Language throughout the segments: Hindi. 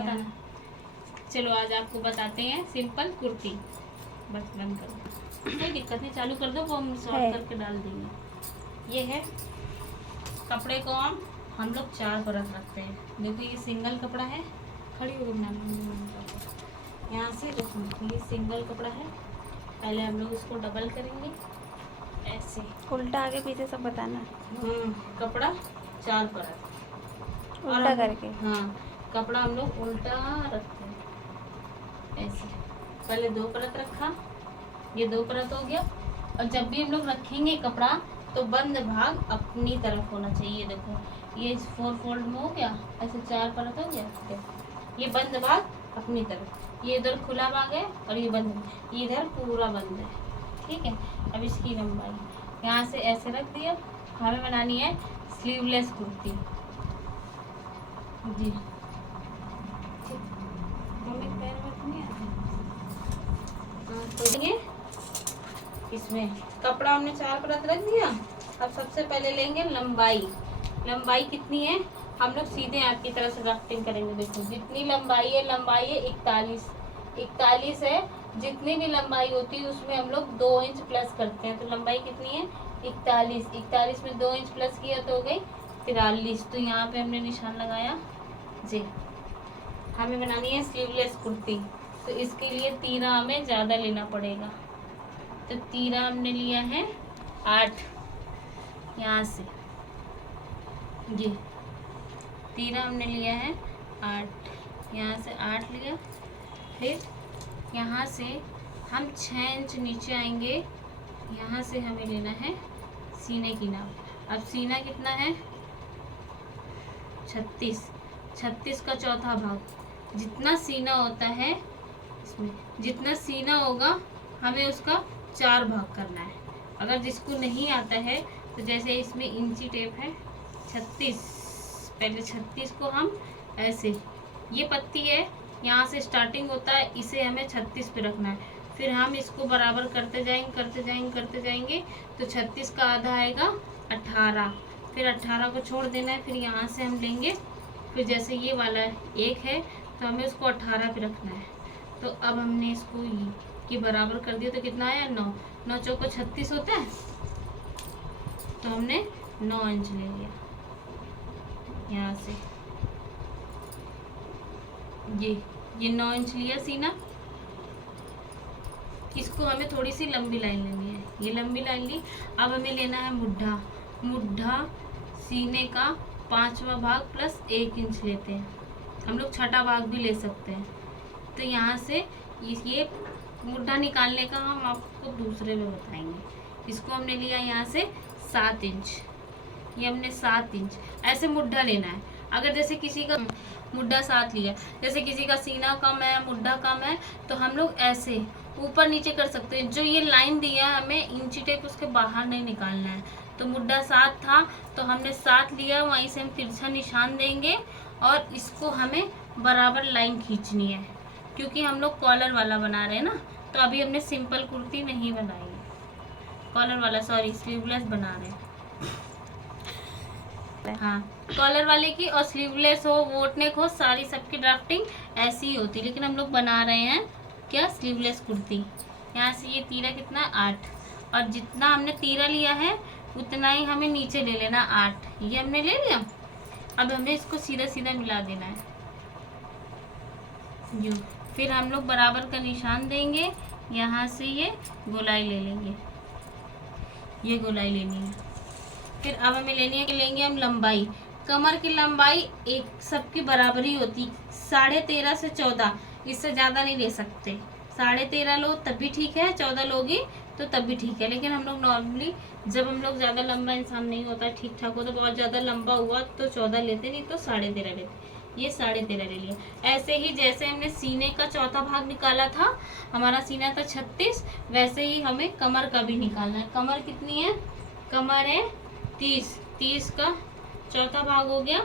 हैं। चलो आज आपको बताते हैं सिंपल कुर्ती। बस बंद करो, कोई दिक्कत नहीं, चालू कर दो, वो हम शॉर्ट करके डाल देंगे। ये है कपड़े को हम लोग 4 परत रखते हैं। देखो ये सिंगल कपड़ा है, खड़ी हो गई यहाँ से। देखो ये सिंगल कपड़ा है, पहले हम लोग इसको डबल करेंगे ऐसे, उल्टा आगे पीछे सब बताना। कपड़ा 4 परत उल्टा करके। हाँ, कपड़ा हम लोग उल्टा रखते हैं ऐसे। पहले 2 परत रखा, ये 2 परत हो गया। और जब भी हम लोग रखेंगे कपड़ा तो बंद भाग अपनी तरफ होना चाहिए। देखो ये 4 फोल्ड में हो गया, ऐसे 4 परत हो गया। देखो ये बंद भाग अपनी तरफ, ये इधर खुला भाग है और ये बंद, ये इधर पूरा बंद है। ठीक है, अब इसकी लंबाई यहाँ से ऐसे रख दिया। हमें बनानी है स्लीवलेस कुर्ती जी। तो ये इसमें कपड़ा हमने 4 परत रख दिया। अब सबसे पहले लेंगे लंबाई। लंबाई कितनी है, हम लोग सीधे हाथ की तरह से ड्राफ्टिंग करेंगे। देखो जितनी लंबाई है 41 है। जितनी भी लंबाई होती है उसमें हम लोग 2 इंच प्लस करते हैं। तो लंबाई कितनी है 41 में 2 इंच प्लस किया तो हो गई 43। तो यहाँ पे हमने निशान लगाया जी। हमें बनानी है स्लीवलेस कुर्ती, तो इसके लिए तीरा हमें ज़्यादा लेना पड़ेगा। तो तीरा हमने लिया है 8 यहाँ से जी। तीरा हमने लिया है 8, यहाँ से 8 लिया। फिर यहाँ से हम 6 इंच नीचे आएंगे। यहाँ से हमें लेना है सीने की नाप। अब सीना कितना है 36 का चौथा भाग। जितना सीना होता है इसमें, जितना सीना होगा हमें उसका 4 भाग करना है। अगर जिसको नहीं आता है तो जैसे इसमें इंची टेप है 36, पहले 36 को हम ऐसे, ये पत्ती है यहाँ से स्टार्टिंग होता है, इसे हमें 36 पे रखना है। फिर हम इसको बराबर करते जाएंगे तो 36 का आधा आएगा 18। फिर 18 को छोड़ देना है। फिर यहाँ से हम लेंगे, फिर जैसे ये वाला एक है तो हमें उसको 18 पे रखना है। तो अब हमने इसको ये बराबर कर दिया तो कितना आया 9। 9 चौको 36 होता है, तो हमने 9 इंच ले लिया यहाँ से। ये 9 इंच लिया सीना। इसको हमें थोड़ी सी लंबी लाइन लेनी है, ये लंबी लाइन ली। अब हमें लेना है मुड्ढा सीने का 5वां भाग प्लस 1 इंच लेते हैं। हम लोग 6ठा भाग भी ले सकते हैं। तो यहाँ से ये मुड्ढा निकालने का हम आपको दूसरे में बताएंगे। इसको हमने लिया यहाँ से 7 इंच, ये हमने 7 इंच ऐसे मुड्ढा लेना है। अगर जैसे किसी का मुड्ढा 7 लिया, जैसे किसी का सीना कम है मुड्ढा कम है, तो हम लोग ऐसे ऊपर नीचे कर सकते हैं। जो ये लाइन दिया है हमें इंची टेप उसके बाहर नहीं निकालना है। तो मुड्ढा 7 था तो हमने 7 लिया, वहीं से हम तिरछा निशान देंगे और इसको हमें बराबर लाइन खींचनी है, क्योंकि हम लोग कॉलर वाला बना रहे हैं ना। तो अभी हमने सिंपल कुर्ती नहीं बनाई है, कॉलर वाला सॉरी स्लीवलेस बना रहे हैं। हाँ, कॉलर वाले की और स्लीवलेस हो बोट नेक हो सारी सबकी ड्राफ्टिंग ऐसी ही होती है, लेकिन हम लोग बना रहे हैं क्या स्लीवलेस कुर्ती। यहाँ से ये तीरा कितना 8, और जितना हमने तीरा लिया है उतना ही हमें नीचे ले लेना 8। ये हमने ले लिया। अब हमें इसको सीधा सीधा मिला देना है यूँ। फिर हम लोग बराबर का निशान देंगे, यहाँ से ये गोलाई ले लेंगे, ये गोलाई लेनी है। फिर अब हमें लेनी है कि लेंगे हम लंबाई। कमर की लंबाई एक सबकी बराबर ही होती, 13.5 से 14, इससे ज़्यादा नहीं ले सकते। 13.5 लो तब भी ठीक है, 14 लोगी तो तब भी ठीक है। लेकिन हम लोग नॉर्मली जब हम लोग ज़्यादा लंबा इंसान नहीं होता, ठीक ठाक हो, तो बहुत ज़्यादा लंबा हुआ तो 14 लेते, नहीं तो 13.5 लेते। ये 13.5 ले लिया। ऐसे ही जैसे हमने सीने का चौथा भाग निकाला था, हमारा सीना था 36, वैसे ही हमें कमर का भी निकालना है। कमर कितनी है, कमर है 30 का चौथा भाग हो गया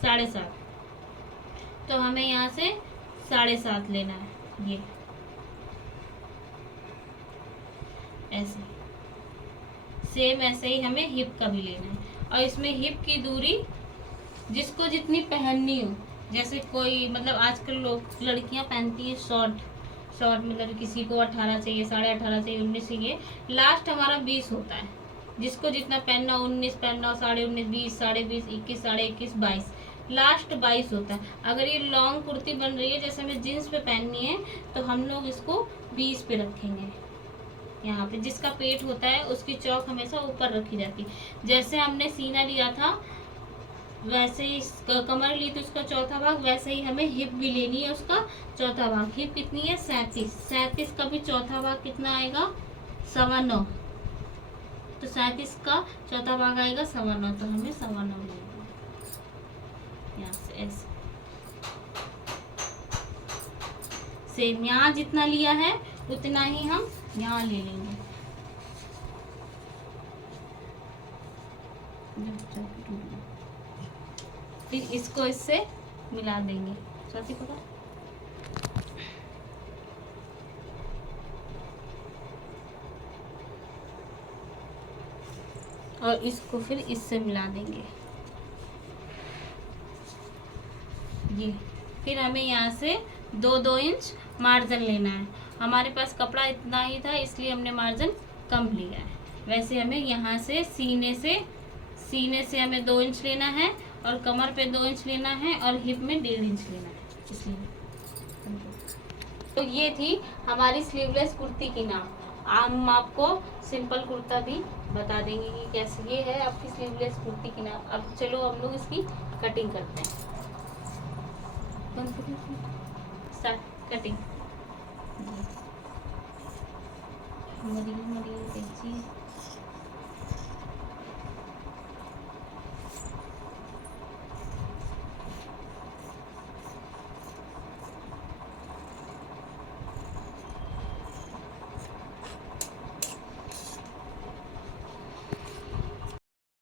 7.5। तो हमें यहाँ से 7.5 लेना है। ये ऐसे सेम ऐसे ही हमें हिप का भी लेना है। और इसमें हिप की दूरी जिसको जितनी पहननी हो, जैसे कोई मतलब आजकल लोग लड़कियां पहनती है शॉर्ट मतलब किसी को 18 चाहिए, 18.5 चाहिए, 19 चाहिए, लास्ट हमारा 20 होता है। जिसको जितना पहनना हो, 19 पहनना हो, 19.5, 20, 20.5, 21, 21.5, 22, लास्ट 22 होता है। अगर ये लॉन्ग कुर्ती बन रही है जैसे हमें जीन्स पे पहननी है तो हम लोग इसको 20 पे रखेंगे। यहाँ पे जिसका पेट होता है उसकी चौक हमेशा ऊपर रखी जाती है। जैसे हमने सीना लिया था वैसे ही कमर ली तो उसका चौथा भाग, वैसे ही हमें हिप भी लेनी है उसका चौथा भाग। हिप कितनी है? 37 का भी चौथा भाग कितना आएगा? 9.25। तो 37 का चौथा भाग आएगा 9.25, तो हमें 9.25 लेना है। यहाँ से ऐसे सेम यहाँ जितना लिया है उतना ही हम यहाँ ले लेंगे। फिर इसको इससे मिला देंगे। स्वाति पकड़। और इसको फिर इससे मिला देंगे। ये फिर हमें यहाँ से 2-2 इंच मार्जिन लेना है। हमारे पास कपड़ा इतना ही था इसलिए हमने मार्जिन कम लिया है। वैसे हमें यहाँ से सीने से हमें 2 इंच लेना है और कमर पे 2 इंच लेना है और हिप में 1.5 इंच लेना है इसलिए। तो ये थी हमारी स्लीवलेस कुर्ती की नाप। हम आपको सिंपल कुर्ता भी बता देंगे कि कैसे। ये है आपकी स्लीवलेस कुर्ती की नाप। अब चलो हम लोग इसकी कटिंग करते हैं। Start cutting. मरी कैंची